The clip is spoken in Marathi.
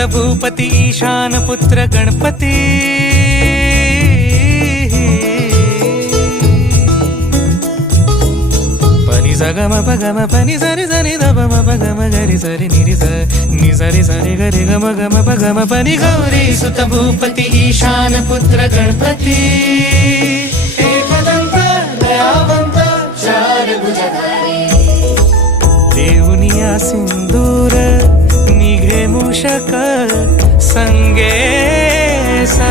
सुत भूपती ईशान पुत्र गणपती पनि सगम पगम पनि सरि सरि दपम पगम गरि सरि निरि स नि सरि सरि गरि गम गम पगम पनि गौरी सुत भूपती ईशान पुत्र गणपती एकदंत दयावंत चार भुजधारी देवनिया सिंदूर निघे मूषक संगे सा